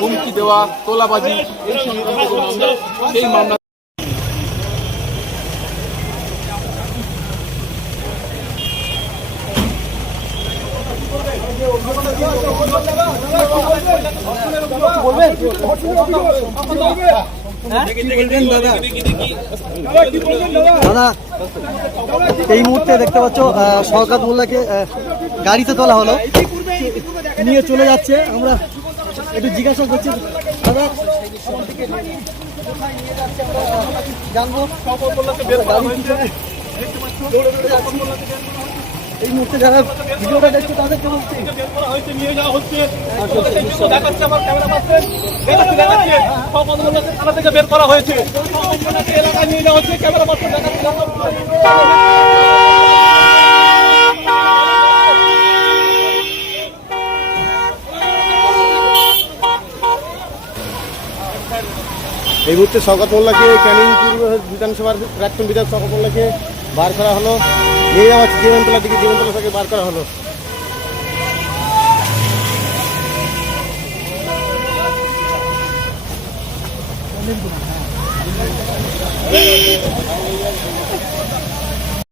হুমকি দেওয়া, তোলাবাজি, এই সংক্রান্ত মামলা, সেই মামলা দাদা এই মুহূর্তে দেখতে পাচ্ছ শওকত মোল্লাকে গাড়িতে তোলা হলো, নিয়ে চলে যাচ্ছে। আমরা একটু জিজ্ঞাসা করছি দাদা জানবো এই মুহূর্তে যারা ভিডিওটা দেখছে তাদেরকে বলছি নিয়ে যাওয়া হচ্ছে, থানা থেকে বের করা হয়েছে, এলাকায় নিয়ে যাওয়া হচ্ছে, ক্যামেরা পার্সন এই মুহূর্তে শওকত মোল্লাকে ক্যানিংপুর বিধানসভার প্রাক্তন বিধায়ক শওকত মোল্লাকে বার করা হলো, নিয়ে যাওয়া হচ্ছে জীবনতলা থেকে, জীবনতলা থেকে বার করা হলো।